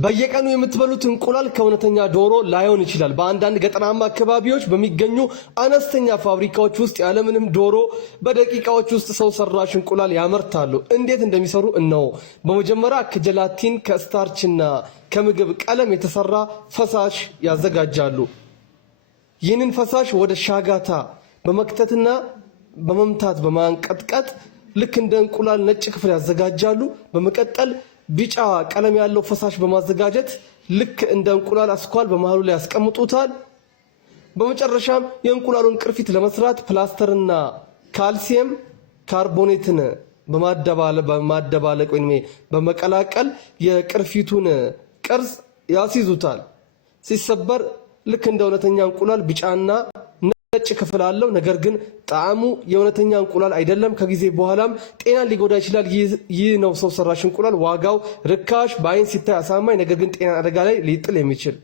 በየቀኑ የምትበሉት እንቁላል ከእውነተኛ ዶሮ ላይሆን ይችላል። በአንዳንድ ገጠራማ አካባቢዎች በሚገኙ አነስተኛ ፋብሪካዎች ውስጥ ያለምንም ዶሮ በደቂቃዎች ውስጥ ሰው ሰራሽ እንቁላል ያመርታሉ። እንዴት እንደሚሰሩ እነሆ። በመጀመሪያ ከጀላቲን ከስታርችና ከምግብ ቀለም የተሰራ ፈሳሽ ያዘጋጃሉ። ይህንን ፈሳሽ ወደ ሻጋታ በመክተትና በመምታት በማንቀጥቀጥ ልክ እንደ እንቁላል ነጭ ክፍል ያዘጋጃሉ። በመቀጠል ቢጫ ቀለም ያለው ፈሳሽ በማዘጋጀት ልክ እንደ እንቁላል አስኳል በመሃሉ ላይ ያስቀምጡታል። በመጨረሻም የእንቁላሉን ቅርፊት ለመስራት ፕላስተርና ካልሲየም ካርቦኔትን በማደባለቅ ወይም በመቀላቀል የቅርፊቱን ቅርጽ ያስይዙታል። ሲሰበር ልክ እንደ እውነተኛ እንቁላል ቢጫና ነጭ ክፍል አለው። ነገር ግን ጣዕሙ የእውነተኛ እንቁላል አይደለም። ከጊዜ በኋላም ጤናን ሊጎዳ ይችላል። ይህ ነው ሰው ሰራሽ እንቁላል። ዋጋው ርካሽ፣ በአይን ሲታይ አሳማኝ፣ ነገር ግን ጤና አደጋ ላይ ሊጥል የሚችል